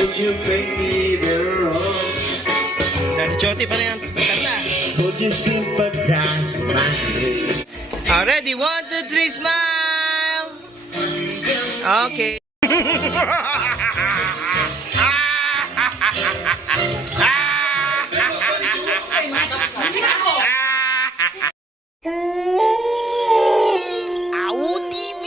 Would you bring me the road? Daddy Choti pa na yan. Kanta. Would you sympathize with my dreams? Ready? 1, 2, 3, smile! Okay. Awu TV!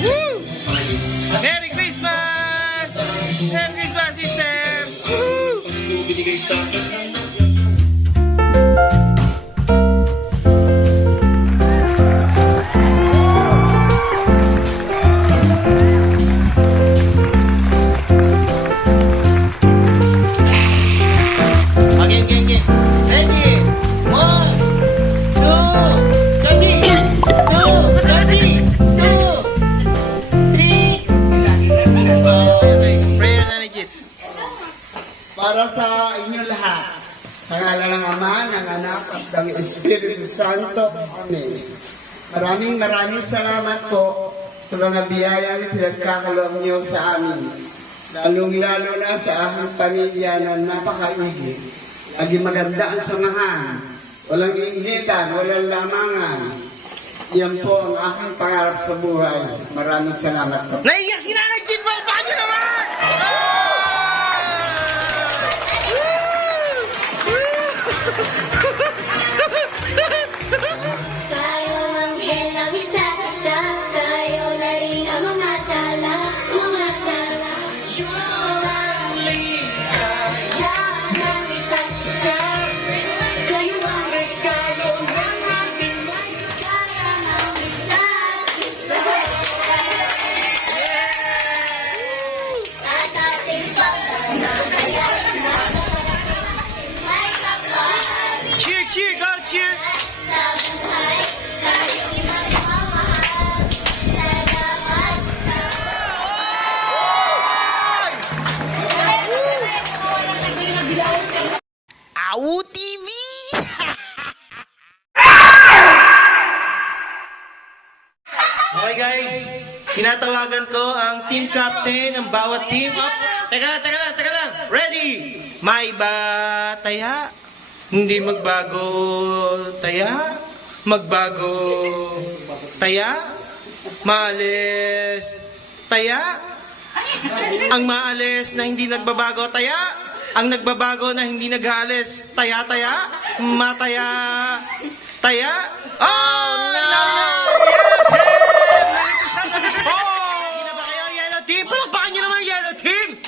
Woo! Merry Christmas! Merry Christmas, sister! Woo! Again, again, again. Ready? 1, 2, 3. Prayer na legit. Para sa inyo lahat, sa ngala ng Ama, ng Anak, at ng Espiritu Santo. Amen. Maraming salamat po sa mga biyayang pinagkakaloob niyo sa amin. Lalong-lalo na sa aking pamilya na napakaigit. Lagi maganda ang samahan. Walang ingitan, walang lamangan. Yan po ang aking pangarap sa buhay. Maraming salamat po. Naiyak si Nanay Jit! Palpakan niyo naman! Tayo ang helang isa-isa, tayo na rin ang mga tala, mga tala. Iwan ligaya ng isa't isa, kayo ang regalo ng ating ligaya ng isa't isa. At ating pagdadamayan, may kapal. Cheer, cheer, go, cheer! Sa buhay, tayong magmamahal. Salamat sa Awu TV! Okay guys, tinatawagan ko ang team captain ng bawat team. Oh, teka lang. Ready? May ba taya? Hindi magbago taya? Magbago taya? Maalis taya? Ang maalis na hindi nagbabago taya? Ang nagbabago na hindi nag-aalis taya-taya? Mataya taya? Oh no! Hindi na ba kayo yellow team? Palakpakan nyo naman yellow team!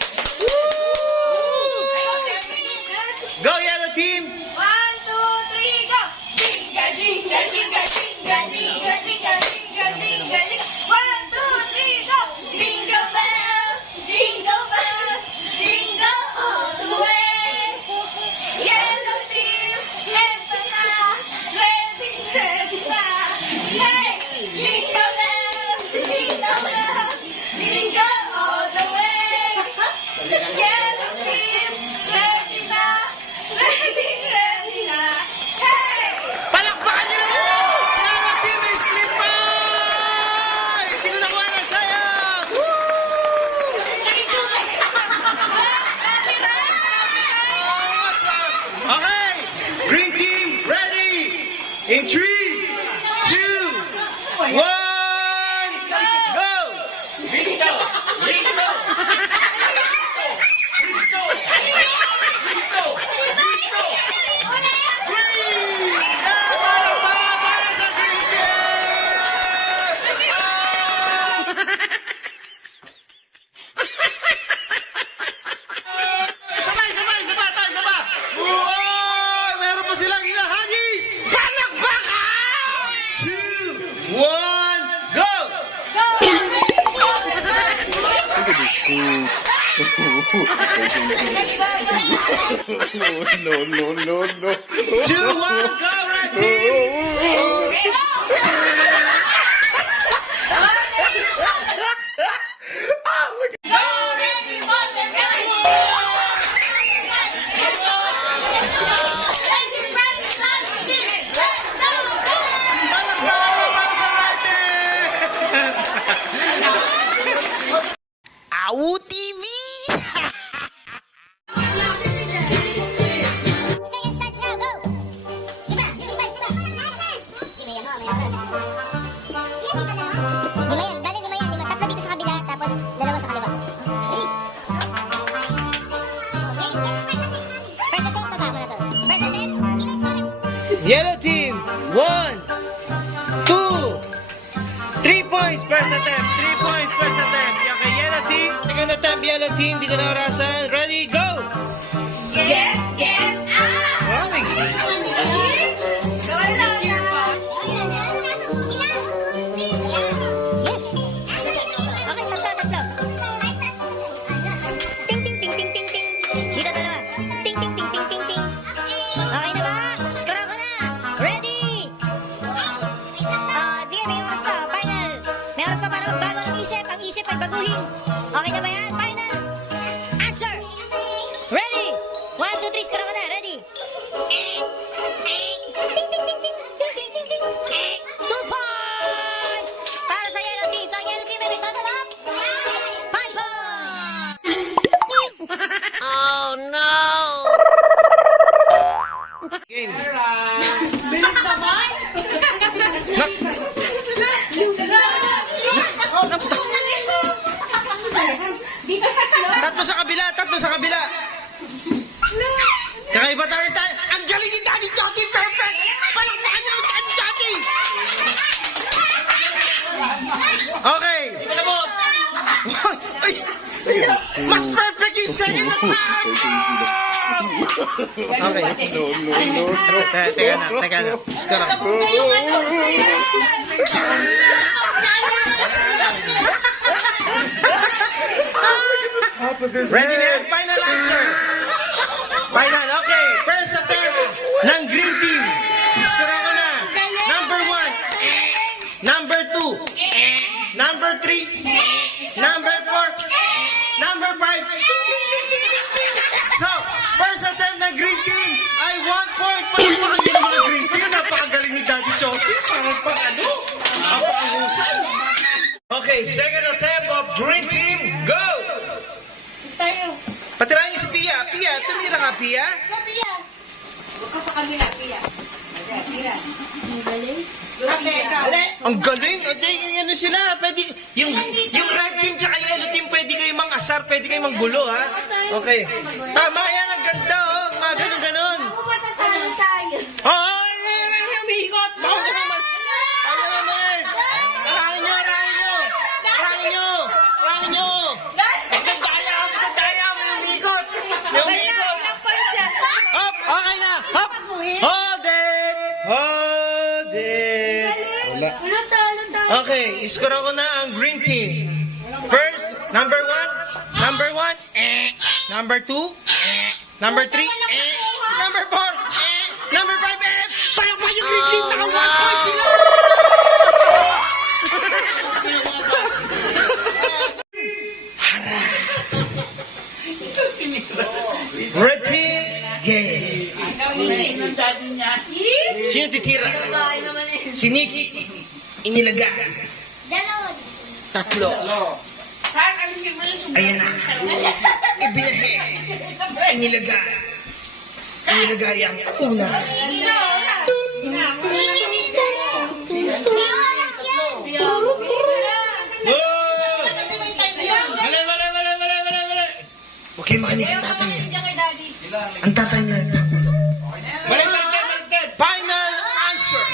Go yellow team! 1, 2, 3, go! Jinga, jinga, jinga, jinga, jinga, jinga, jinga, jinga, jinga. 1, 2, 3, go! Jingle bells, jingle bells, jingle all the way. Yellow team, eto na, ready na. Hey! Jingle bells, jingle bells, jingle all the way. Yellow team, ready na, ready na. Hey! Palakpakan nyo naman! Yellow team is split pie! Hindi ko nakuha na sa'yo! Okay! Green team, ready! In 3, 2, 1, go! Rito! Rito! Rito! Rito! Rito! Green! Palakpakan para sa Green team! Sabay! Tayo! Uy! Meron pa silang hinahagis! Palakpakan! 2, 1, go! Look at this food. no. 2, 1, go, red team! Ready, points first attempt. 3 points first attempt. Okay, yellow team. Second attempt, yellow team. Hindi ko na orasan. Ready, go! Get, get out! Okay. Gawin lang yan. Yes. Okay, tatlo. Ting, ting, ting, ting, ting, ting. Dito dalawa. Ting, ting, ting, ting, ting, ting. Okay na ba? Score ako na. Ready? Sige, may oras pa. Final. May oras pa para magbago ng isip. Ang isip ay baguhin. Okay na ba yan? Final. Answer. Ready? 1, 2, 3. Score ako na. Ready? Ting, ting, ting, ting. Ting, ting, ting, ting. 2 points! Para sa yellow team. So, yellow team ay may total of 5 points! Game. Bilis naman! Dito tatlo. Tatlo sa kabila, tatlo sa kabila. Kakaiba tayo. Ang galing ni Daddy Johnny, perfect! Palakpakan niyo ng Daddy Johnny! Okay. Ay, Look at this dude. mas perfect yung second Wait attempt! till you see the. Okay. No. Teka na. Iska lang. Top of his Ready na? head. Final answer. Final. Okay. First attempt ng green team. Iskara ko na. Number 1. Number 2. Number 3. Number 4. Number 5. So, first attempt ng green team ay 1 point. Palakpakan niyo naman ang green team. Napakagaling ni Daddy Choki. Parang pang-ano? Napakahusay. Okay, second attempt of green team. Go! Tayo. Patirahin niyo si Pia. Pia, tumira ka, Pia. Pia. Huwag ka sa kabila, Pia. Pia. Ang galing. Ang galing. Yung ano sila, pwede, yung red team tsaka yellow team, pwede kayo mang-asar, pwede kayo mang-gulo, ha? Okay. Tama yan, ang ganda, oh. Mga ganun-ganon. Ako matatalo tayo. Oo, umiikot. Bako ka naman. Ano naman? Arangin nyo, arangin nyo. Arangin nyo. Arangin nyo. Ang daya, may umiikot. May umiikot. Ilang points yan? Hop, okay na. Hop. Hold it. Hold it. Wala. Ulo tayo. Okay, iskora ko na ang green team. First, number 1. Number 1. Number 2. Number 3. Number 4. Number 5. Palakpa yung green team. Naka 1 point sila. Red team, game. Sino titira? Bahay naman eh. Si Nikki. Inilaga. Dalawa. Tatlo. Ayan na. Ibinahe. Inilaga. Inilaga yung una. Oh! Mali. Huwag kayo makinig sa tatay niya. Ang tatay niya. Baliktad. Final answer.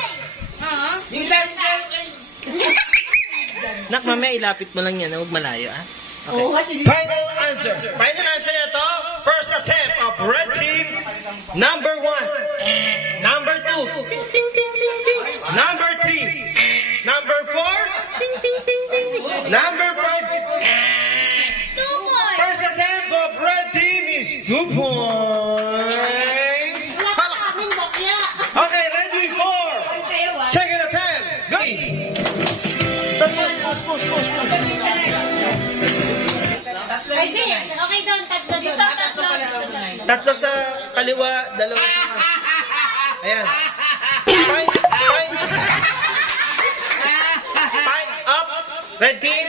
Nak, mamaya ilapit mo lang yan. Huwag malayo, ah. Okay. Final answer. Final answer na to. First attempt of red team. Number 1. Number 2. Number 3. Number 4. Number 5. First attempt of red team is 2 points. Okay, ready for second attempt. Go! Okay doon, tatlo doon. Tatlo sa kaliwa, dalawa sa ayan. Fine up. Red team.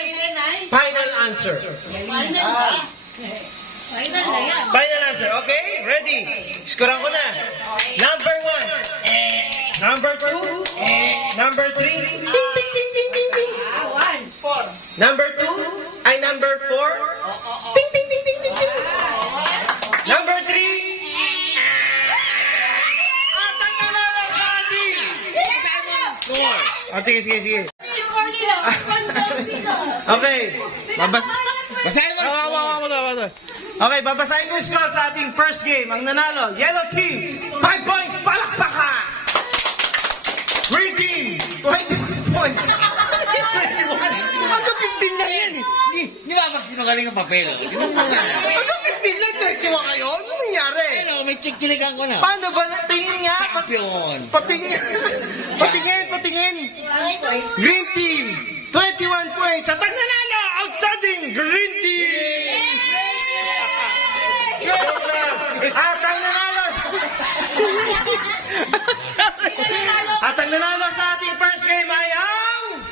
Final answer. Final na yan. Final answer. Okay? Ready? Scorean ko na. Number 1. Number 2. Number 3. Ding, ding, ding, ding, ding, ding. Number 2. Ay, number 4. Ding, ding, ding, ding, ding, ding. Number 3. Sige. Okay. Basahin mo. Okay, babasahin ko yung score sa ating first game. Ang nanalo, Yellow Team, 5 points, palakpakan! Green Team, 20 points. 21. Hanggang 15 lang yan eh. Di ba magsinungaling ang papel? Hanggang 15 lang, 21 kayo? Ano nangyari? Ano, may chichilikan ko na. Paano ba? Tingin nga. Champion. Patingin. Patingin. Green Team, 21 points. At ang nanalo, outstanding Green Team. At ang nanalo sa ating first game ay ang...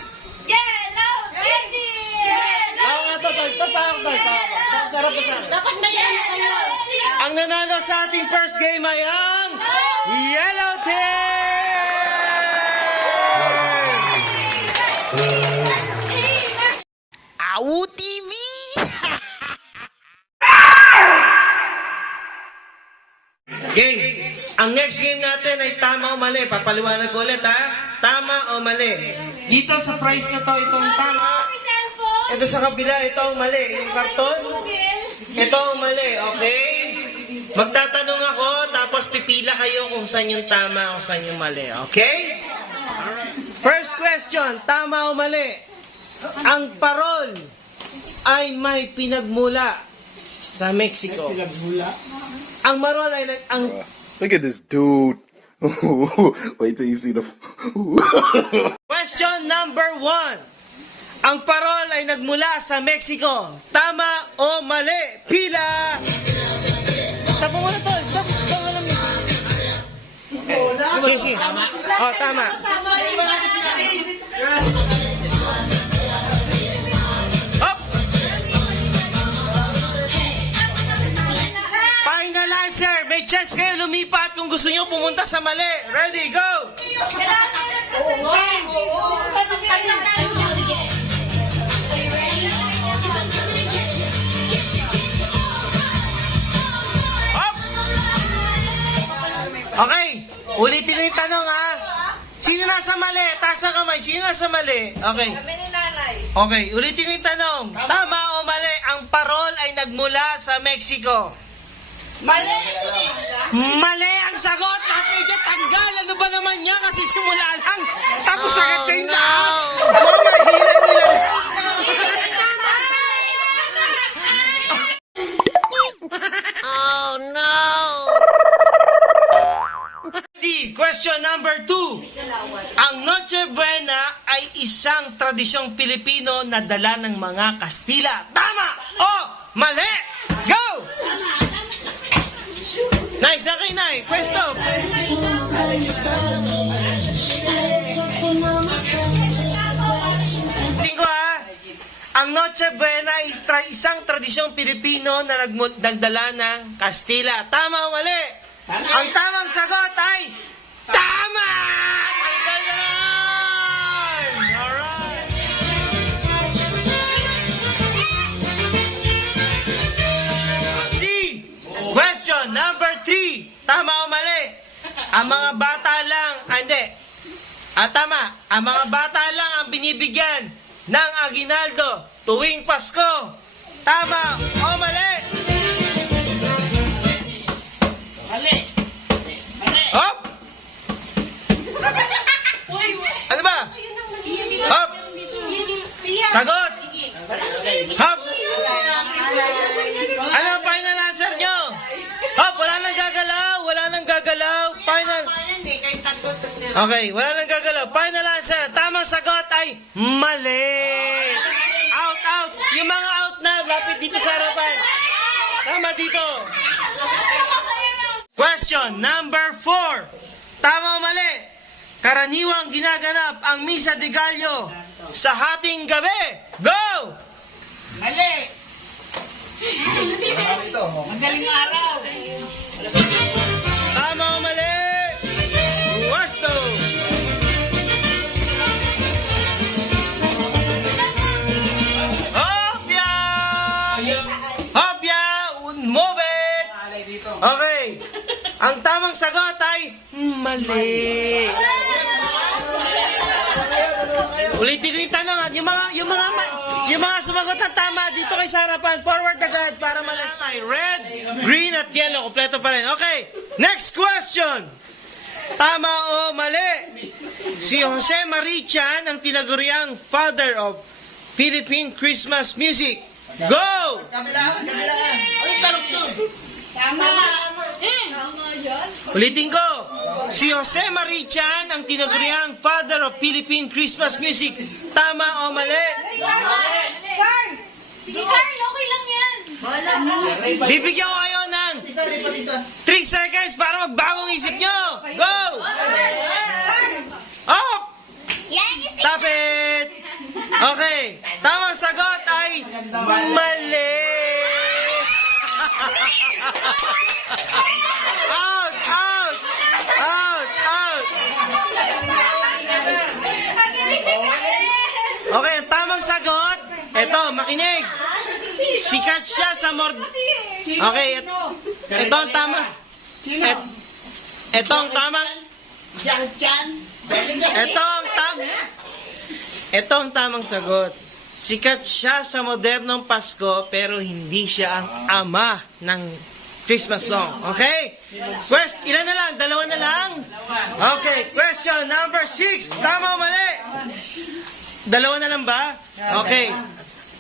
Yellow Kitty! Sarap pa sa akin. Dapat na yan. Ang nanalo sa ating first game ay ang... Yellow Team! Awu TV! Game. Ang next game natin ay tama o mali. Papaliwanag ko ulit ha. Tama o mali. Dito sa prize na to, itong tama. Ito sa kabila, ito ang mali. Yung karton, ito ang mali. Okay? Magtatanong ako, tapos pipila kayo kung saan yung tama o saan yung mali. Okay? First question, tama o mali? Ang parol ay may pinagmula sa Mexico. Ang marol ay Look at this dude. Wait till you see the. Question number 1. Ang parol ay nagmula sa Mexico. Tama o mali? Pila! Sapo mo na to. Sapo mo na music. Sige. Oh, tama. Up! Final answer. May chance kayo lumipat kung gusto nyo pumunta sa mali. Ready, go! Up! Okay, ulitin ko yung tanong ha. Sino nasa mali? Taas ang kamay. Sino nasa mali? Okay. Kami ni nanay. Okay, ulitin ko yung tanong. Tama o mali? Ang parol ay nagmula sa Mexico. Mali! Mali ang sagot! Ate Jet, tanggal! Ano ba naman niya? Kasi simula lang. Tapos agad kayo na. Mama, hila nila. Oh no! Question number 2. Ang Noche Buena ay isang tradisyong Pilipino na dala ng mga Kastila. Tama o mali? Go! Nice, okay, nice. Pwesto. Tingko ha. Ang Noche Buena ay isang tradisyong Pilipino na nagdala ng Kastila. Tama o mali? Ang tamang sagot ay tama! Ang galing! Alright. D. Question number 3. Tama o mali? Ang mga bata lang, hindi. Tama. Ang mga bata lang ang binibigyan ng aginaldo tuwing Pasko. Tama o mali? Mali. Hop! Ano ba? Hop! Sagot! Hop! Ano ang final answer nyo? Hop! Wala nang gagalaw. Final. Okay, wala nang gagalaw. Final answer. Tamang sagot ay mali. Out. Yung mga out na, lapit dito sa harapan. Tama dito. Question number 4. Tama o mali? Karaniwang ginaganap ang Misa de Gallo sa hating gabi. Go! Mali! Magaling araw! Tama o mali? Wasto! Hopya! Hopya! Move it! Okay. Ang tamang sagot ay mali. Ulitin ko yung tanong. Yung mga sumagot ng tama, dito kay sa harapan. Forward agad para malas tayo. Red, green, at yellow. Kompleto pa rin. Okay, next question. Tama o mali? Si Jose Marichan ang tinaguriang father of Philippine Christmas music. Go! Ulitin ko. Si Jose Marichan ang tinaguriang father of Philippine Christmas music. Tama o mali? Carl! Sige, Carl, okay lang yan. Bibigyan ko kayo ng 3 seconds para magbagong isip nyo. Go! Up! Stop it! Okay, tamang sagot ay mali! Out! Out! Out! Out! Okay, ang tamang sagot, eto, makinig. Sikat siya sa Okay, ito ang tamang... Ito ang tamang... Ito ang tamang sagot. Sikat siya sa modernong Pasko pero hindi siya ang ama ng Christmas song. Okay? Ilan na lang? 2 na lang? Okay. Question number 6. Tama o mali? 2 na lang ba? Okay.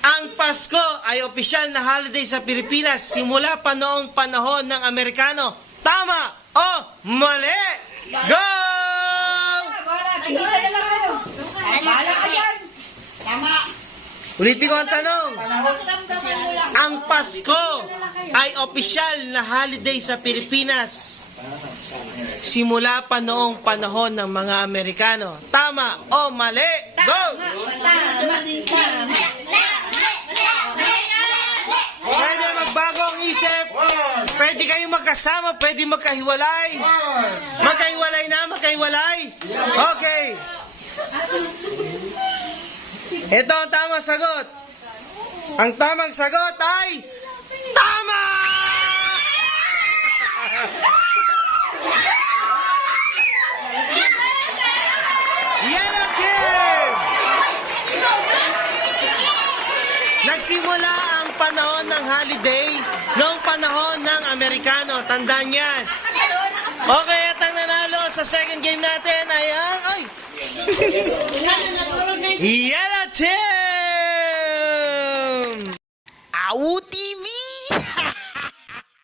Ang Pasko ay opisyal na holiday sa Pilipinas simula pa noong panahon ng Amerikano. Tama o mali? Go! Ulitin ko ang tanong. Ang Pasko ay opisyal na holiday sa Pilipinas simula pa noong panahon ng mga Amerikano. Tama o mali? Go! Pwede magbago ang isip. Pwede kayong magkasama, pwede magkahiwalay. Magkahiwalay na, magkahiwalay. Okay. Ito ang tamang sagot. Ang tamang sagot ay tama! Yellow team! Nagsimula ang panahon ng holiday noong panahon ng Amerikano. Tandaan yan. Okay, at ang nanalo sa second game natin ay ang... Ay! Yellow